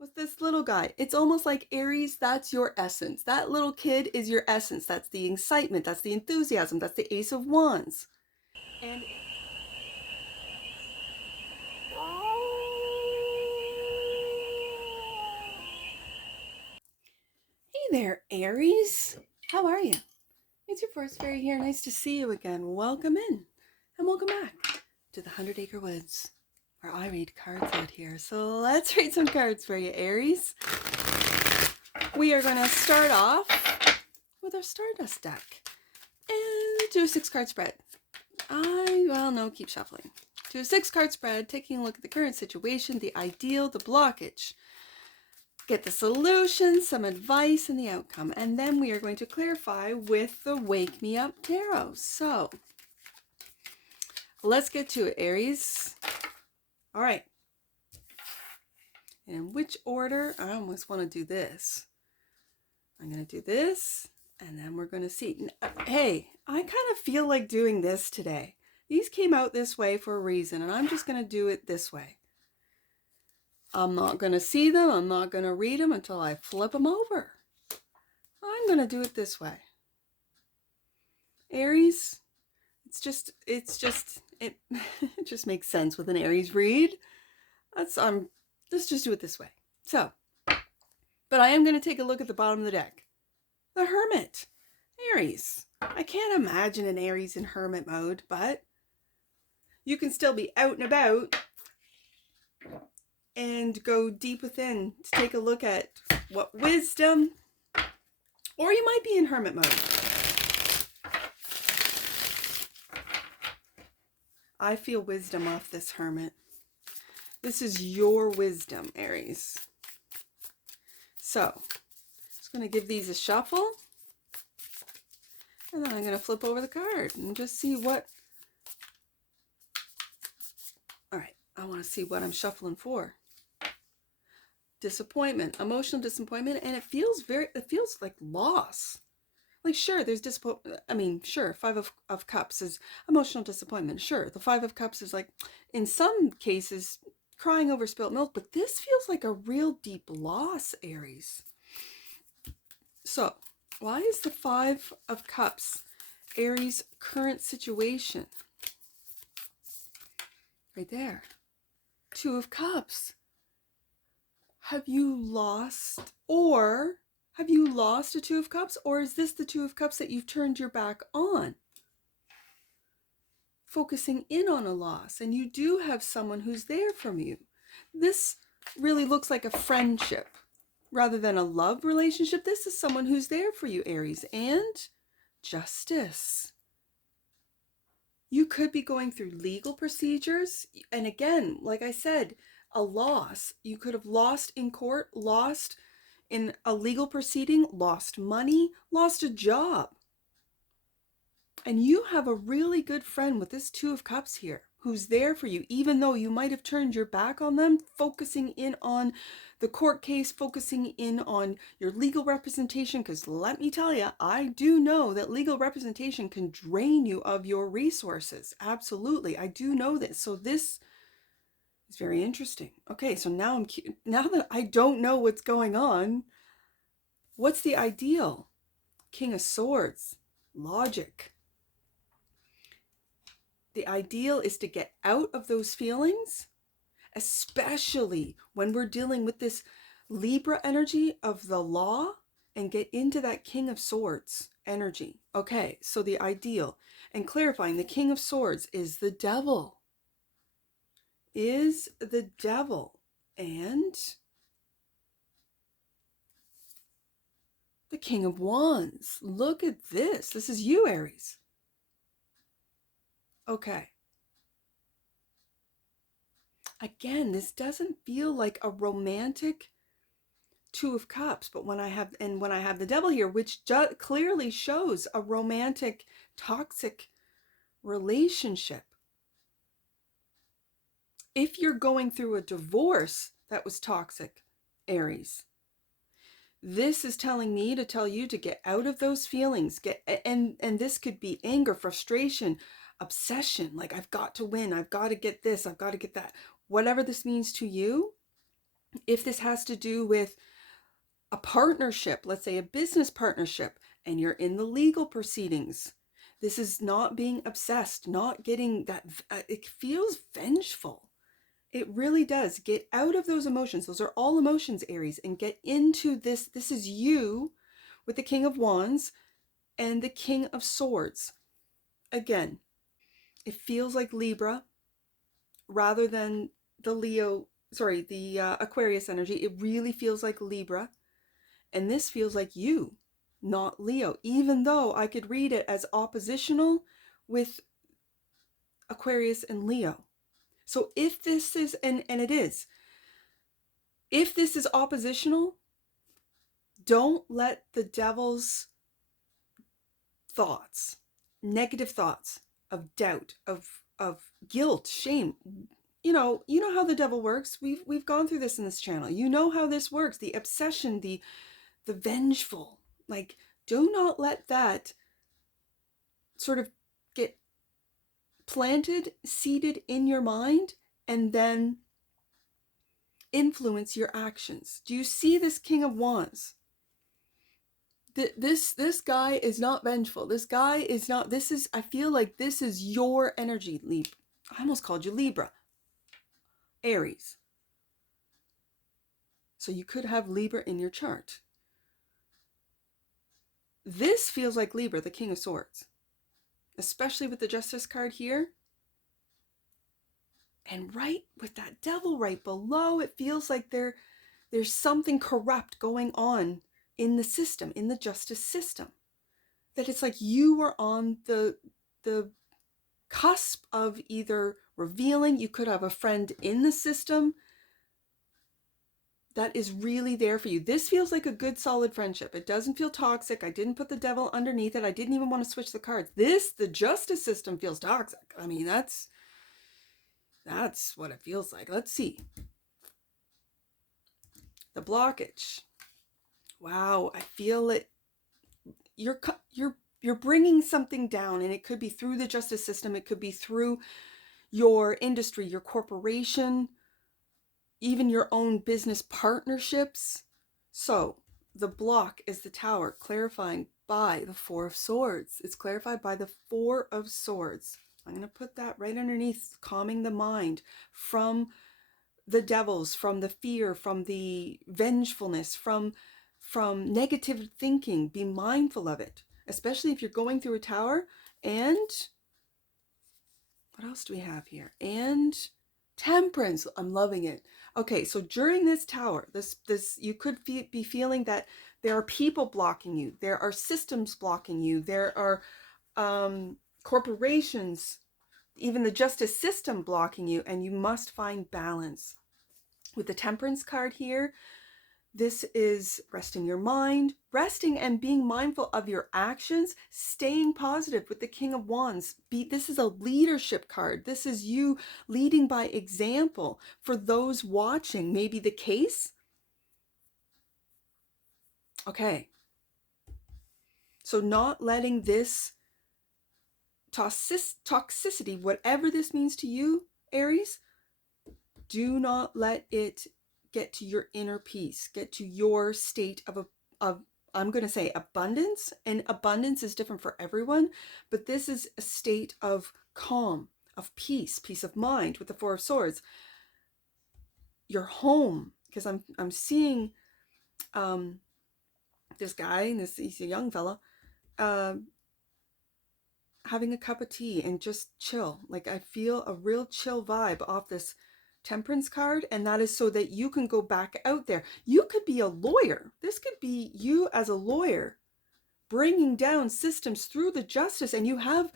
with this little guy. It's almost like Aries, that's your essence. That little kid is your essence. That's the excitement. That's the enthusiasm. That's the Ace of Wands. And hey there, Aries. How are you? It's your first fairy here. Nice to see you again. Welcome in and welcome back to the 100-Acre Woods, where I read cards out here. So let's read some cards for you, Aries. We are going to start off with our Stardust deck and do a 6-card spread. Keep shuffling. Do a 6-card spread, taking a look at the current situation, the ideal, the blockage. Get the solution, some advice, and the outcome. And then we are going to clarify with the Wake Me Up Tarot. So, let's get to it, Aries. All right. And in which order? I almost want to do this. I'm going to do this, and then we're going to see. Hey, I kind of feel like doing this today. These came out this way for a reason, and I'm just going to do it this way. I'm not going to see them. I'm not going to read them until I flip them over. I'm going to do it this way. Aries, it just makes sense with an Aries read. Let's just do it this way. So, but I am going to take a look at the bottom of the deck. The Hermit. Aries. I can't imagine an Aries in Hermit mode, but you can still be out and about and go deep within to take a look at what wisdom, or you might be in Hermit mode. I feel wisdom off this Hermit. This is your wisdom, Aries. So, just going to give these a shuffle. And then I'm going to flip over the card and just see what... Alright, I want to see what I'm shuffling for. Disappointment, emotional disappointment, and it feels like loss. Like, sure, there's disappointment. I mean, sure, 5 of Cups is emotional disappointment. Sure, the 5 of Cups is like, in some cases, crying over spilt milk, but this feels like a real deep loss, Aries. So, why is the 5 of Cups Aries' current situation? Right there. 2 of Cups. Have you lost a 2 of Cups, or is this the 2 of Cups that you've turned your back on? Focusing in on a loss, and you do have someone who's there from you. This really looks like a friendship rather than a love relationship. This is someone who's there for you, Aries. And Justice. You could be going through legal procedures, and again, like I said, a loss. You could have lost in court, lost in a legal proceeding, lost money, lost a job. And you have a really good friend with this 2 of Cups here who's there for you, even though you might have turned your back on them, focusing in on the court case, focusing in on your legal representation. Because let me tell you, I do know that legal representation can drain you of your resources. Absolutely. I do know this. So this is very interesting. Okay, so now that I don't know what's going on, what's the ideal? King of Swords, logic. The ideal is to get out of those feelings, especially when we're dealing with this Libra energy of the law, and get into that King of Swords energy. Okay, so the ideal, and clarifying, the King of Swords is the devil. And the King of Wands. Look at this. This is you, Aries. Okay. Again, this doesn't feel like a romantic 2 of Cups, but when I have the devil here, which clearly shows a romantic, toxic relationship. If you're going through a divorce that was toxic, Aries, this is telling me to tell you to get out of those feelings. And this could be anger, frustration, obsession. Like, I've got to win. I've got to get this. I've got to get that. Whatever this means to you, If this has to do with a partnership, let's say a business partnership, and you're in the legal proceedings, this is not being obsessed, not getting that, it feels vengeful. It really does. Get out of those emotions. Those are all emotions, Aries, and get into this. This is you with the King of Wands and the King of Swords. Again, it feels like Libra rather than the Aquarius energy. It really feels like Libra. And this feels like you, not Leo, even though I could read it as oppositional with Aquarius and Leo. So if this is, and it is, if this is oppositional, don't let the devil's thoughts, negative thoughts of doubt, of guilt, shame. You know how the devil works. We've gone through this in this channel. You know how this works. The obsession, the vengeful. Like, do not let that sort of get planted, seated in your mind, and then influence your actions. Do you see this King of Wands? This guy is not vengeful. This guy is not, this is, I feel like this is your energy, Libra. I almost called you Libra. Aries. So you could have Libra in your chart. This feels like Libra, the King of Swords. Especially with the Justice card here. And right with that Devil right below, it feels like there's something corrupt going on in the system, in the justice system. That it's like you are on the cusp of either revealing, you could have a friend in the system that is really there for you. This feels like a good solid friendship. It doesn't feel toxic. I didn't put the devil underneath it. I didn't even want to switch the cards. The justice system feels toxic. I mean, that's what it feels like. Let's see. The blockage. Wow, I feel it. You're bringing something down, and it could be through the justice system. It could be through your industry, your corporation, even your own business partnerships. So the block is the Tower, clarifying by the Four of Swords. It's clarified by the Four of Swords. I'm going to put that right underneath, calming the mind from the devils, from the fear, from the vengefulness, from negative thinking. Be mindful of it, especially if you're going through a tower. And what else do we have here? And Temperance. I'm loving it. Okay, so during this tower, this you could be feeling that there are people blocking you. There are systems blocking you. There are corporations, even the justice system blocking you, and you must find balance. With the Temperance card here, this is resting your mind, resting and being mindful of your actions, staying positive with the King of Wands. This is a leadership card. This is you leading by example for those watching. Maybe the case. Okay. So not letting this toxicity, whatever this means to you, Aries, do not let it get to your inner peace, get to your state of I'm going to say abundance. And abundance is different for everyone, but this is a state of calm, of peace of mind with the Four of Swords. Your home, because I'm seeing this guy, he's a young fella, having a cup of tea and just chill. Like, I feel a real chill vibe off this Temperance card, and that is so that you can go back out there. You could be a lawyer. This could be you as a lawyer bringing down systems through the justice, and you have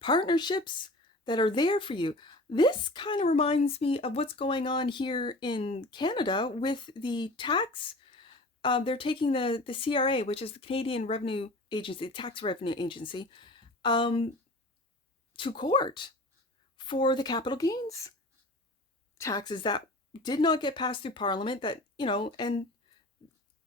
partnerships that are there for you. This kind of reminds me of what's going on here in Canada with the tax. They're taking the CRA, which is the Canadian Revenue Agency, the Tax Revenue Agency, to court for the capital gains taxes that did not get passed through Parliament, that, and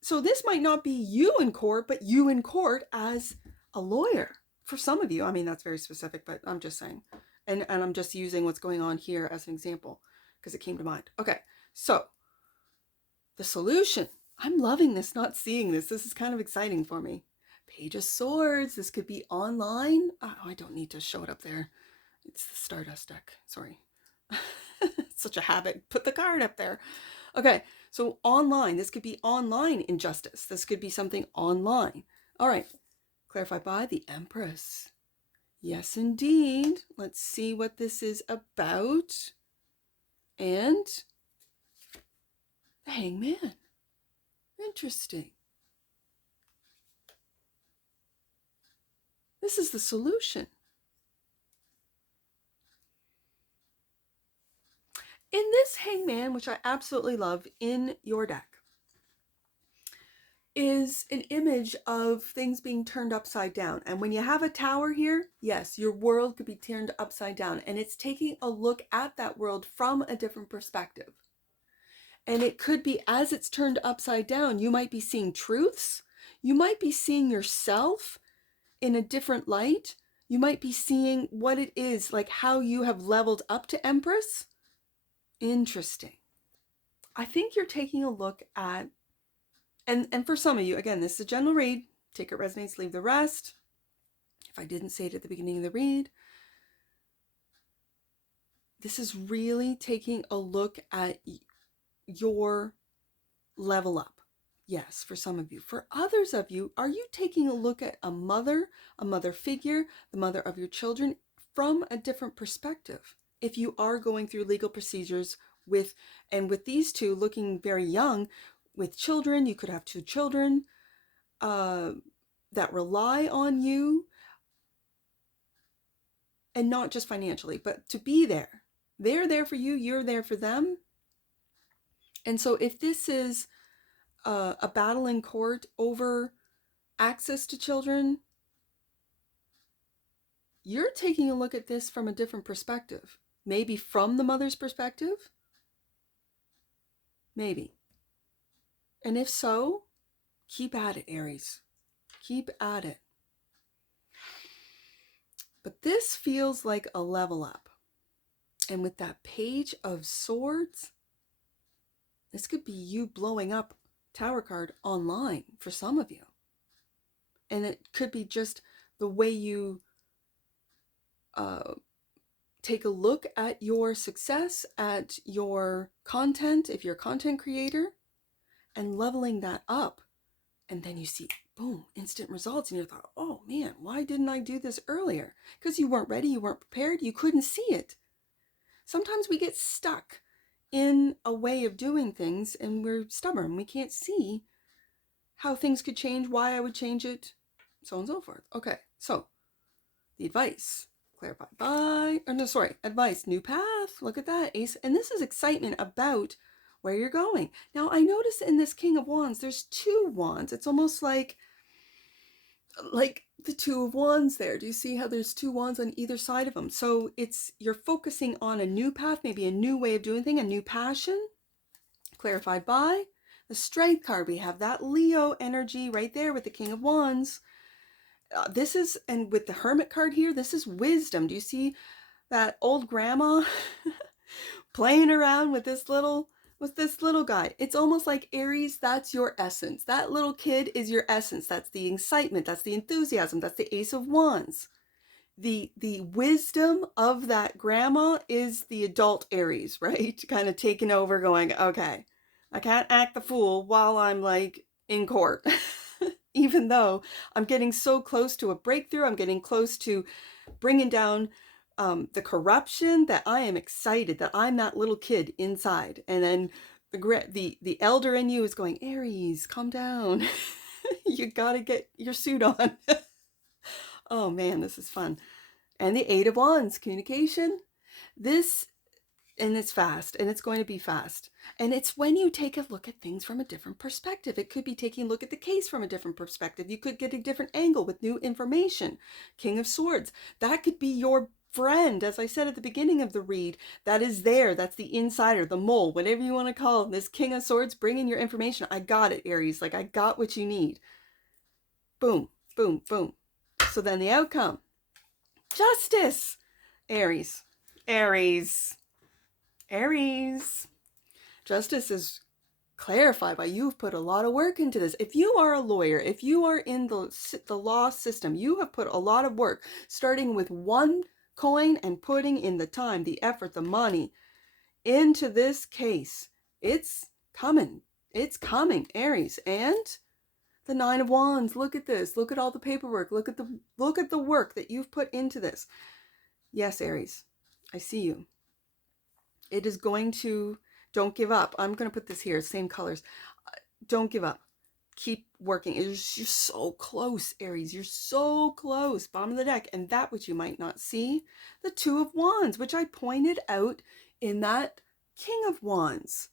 so this might not be you in court, but you in court as a lawyer. For some of you, I mean, that's very specific, but I'm just saying. And I'm just using what's going on here as an example because it came to mind. Okay, so the solution. I'm loving this, not seeing this. This is kind of exciting for me. Page of Swords. This could be online. Oh, I don't need to show it up there. It's the Stardust deck. Sorry. It's such a habit. Put the card up there. Okay, so online. This could be online injustice. This could be something online. All right. Clarified by the Empress. Yes, indeed. Let's see what this is about. And the Hangman. Interesting. This is the solution. In this Hangman, which I absolutely love in your deck, is an image of things being turned upside down. And when you have a tower here, yes, your world could be turned upside down. And it's taking a look at that world from a different perspective. And it could be, as it's turned upside down, you might be seeing truths. You might be seeing yourself in a different light. You might be seeing what it is, like how you have leveled up to Empress. Interesting. I think you're taking a look at, and for some of you, again, this is a general read. Take it resonates, leave the rest. If I didn't say it at the beginning of the read, this is really taking a look at your level up. Yes, for some of you. For others of you, are you taking a look at a mother figure, the mother of your children, from a different perspective? If you are going through legal procedures with these two looking very young, with children, you could have two children that rely on you, and not just financially, but to be there. They're there for you, you're there for them. And so if this is a battle in court over access to children, you're taking a look at this from a different perspective. Maybe from the mother's perspective. Maybe. And if so, keep at it, Aries. Keep at it. But this feels like a level up. And with that Page of Swords, this could be you blowing up Tower card online for some of you. And it could be just the way you take a look at your success, at your content, if you're a content creator, and leveling that up. And then you see, boom, instant results. And you thought, oh man, why didn't I do this earlier? Because you weren't ready, you weren't prepared, you couldn't see it. Sometimes we get stuck in a way of doing things and we're stubborn. We can't see how things could change, why I would change it, so on and so forth. Okay, so the advice. Clarified by, advice, new path. Look at that, Ace. And this is excitement about where you're going. Now, I notice in this King of Wands, there's two wands. It's almost like the Two of Wands there. Do you see how there's two wands on either side of them? So you're focusing on a new path, maybe a new way of doing things, a new passion. Clarified by the Strength card. We have that Leo energy right there with the King of Wands. This is, and with the Hermit card here, this is wisdom. Do you see that old grandma playing around with this little guy? It's almost like, Aries, that's your essence. That little kid is your essence. That's the excitement. That's the enthusiasm. That's the Ace of Wands. The wisdom of that grandma is the adult Aries, right? Kind of taking over, going, okay, I can't act the fool while I'm like in court. Even though I'm getting so close to a breakthrough, I'm getting close to bringing down the corruption, that I am excited that I'm that little kid inside. And then the elder in you is going, Aries, calm down. You got to get your suit on. Oh man, this is fun. And the Eight of Wands, communication. And it's fast, and it's going to be fast. And it's when you take a look at things from a different perspective. It could be taking a look at the case from a different perspective. You could get a different angle with new information. King of Swords. That could be your friend, as I said at the beginning of the read, that is there. That's the insider, the mole, whatever you want to call it. This King of Swords, bringing your information. I got it, Aries. Like, I got what you need. Boom, boom, boom. So then the outcome. Justice. Aries. Aries. Aries. Justice is clarify why you've put a lot of work into this. If you are a lawyer, if you are in the law system, you have put a lot of work, starting with one coin and putting in the time, the effort, the money into this case. It's coming. It's coming, Aries. And the Nine of Wands. Look at this. Look at all the paperwork. Look at the work that you've put into this. Yes, Aries, I see you. It is going to, don't give up. I'm going to put this here, same colors. Don't give up. Keep working. You're so close, Aries. You're so close. Bottom of the deck. And that which you might not see, the Two of Wands, which I pointed out in that King of Wands.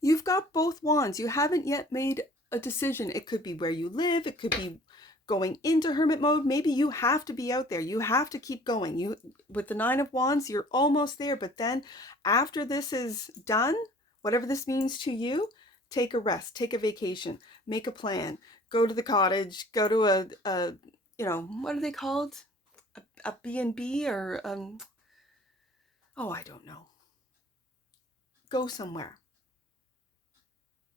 You've got both wands. You haven't yet made a decision. It could be where you live. It could be going into hermit mode. Maybe you have to be out there. You have to keep going. You, with the Nine of Wands, you're almost there. But then after this is done, whatever this means to you, take a rest, take a vacation, make a plan, go to the cottage, go to a you know, what are they called? A B&B or, oh, I don't know. Go somewhere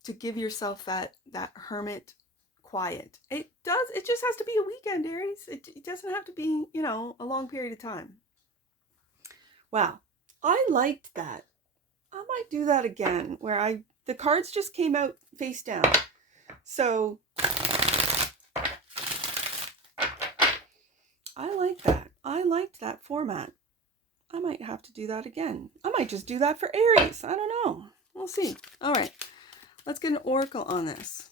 to give yourself that hermit quiet. It just has to be a weekend, Aries. It doesn't have to be, you know, a long period of time. Wow, I liked that. I might do that again, where the cards just came out face down. So I like that. I liked that format. I might have to do that again. I might just do that for Aries. I don't know. We'll see. All right. Let's get an oracle on this.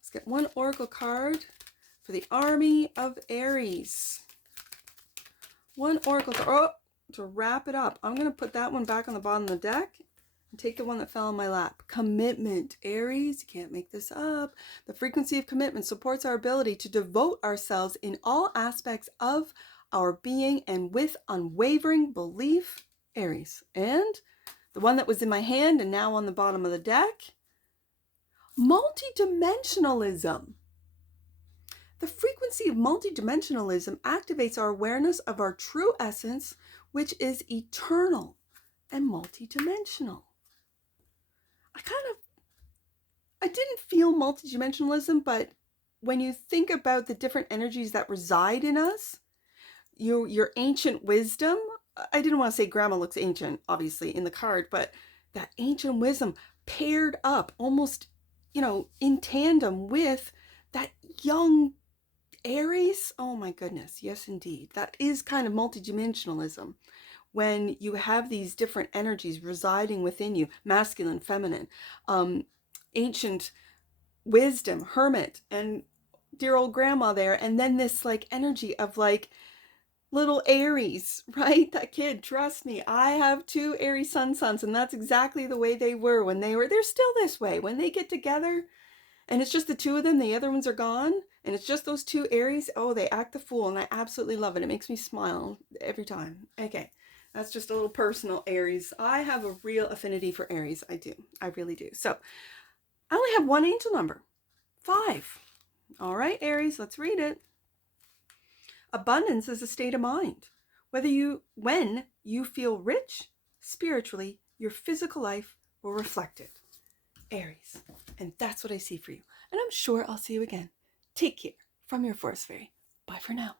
Let's get one oracle card for the army of Aries. One oracle card. Oh, to wrap it up, I'm going to put that one back on the bottom of the deck and take the one that fell in my lap. Commitment. Aries, you can't make this up. The frequency of commitment supports our ability to devote ourselves in all aspects of our being and with unwavering belief. Aries. And the one that was in my hand and now on the bottom of the deck, multidimensionalism. The frequency of multidimensionalism activates our awareness of our true essence, which is eternal and multidimensional. I didn't feel multidimensionalism, but when you think about the different energies that reside in us, your ancient wisdom, I didn't want to say grandma looks ancient, obviously, in the card, but that ancient wisdom paired up almost, you know, in tandem with that young Aries. Oh my goodness. Yes, indeed. That is kind of multidimensionalism. When you have these different energies residing within you, masculine, feminine, ancient wisdom, hermit, and dear old grandma there. And then this like energy of like, little Aries, right? That kid, trust me, I have two Aries sons, and that's exactly the way they were when they're still this way. When they get together and it's just the two of them, the other ones are gone, and it's just those two Aries, oh, they act the fool, and I absolutely love it. It makes me smile every time. Okay, that's just a little personal Aries. I have a real affinity for Aries. I do. I really do. So I only have one angel number, 5. All right, Aries, let's read it. Abundance is a state of mind. When you feel rich spiritually, your physical life will reflect it. Aries. And that's what I see for you. And I'm sure I'll see you again. Take care from your Forest Fairy. Bye for now.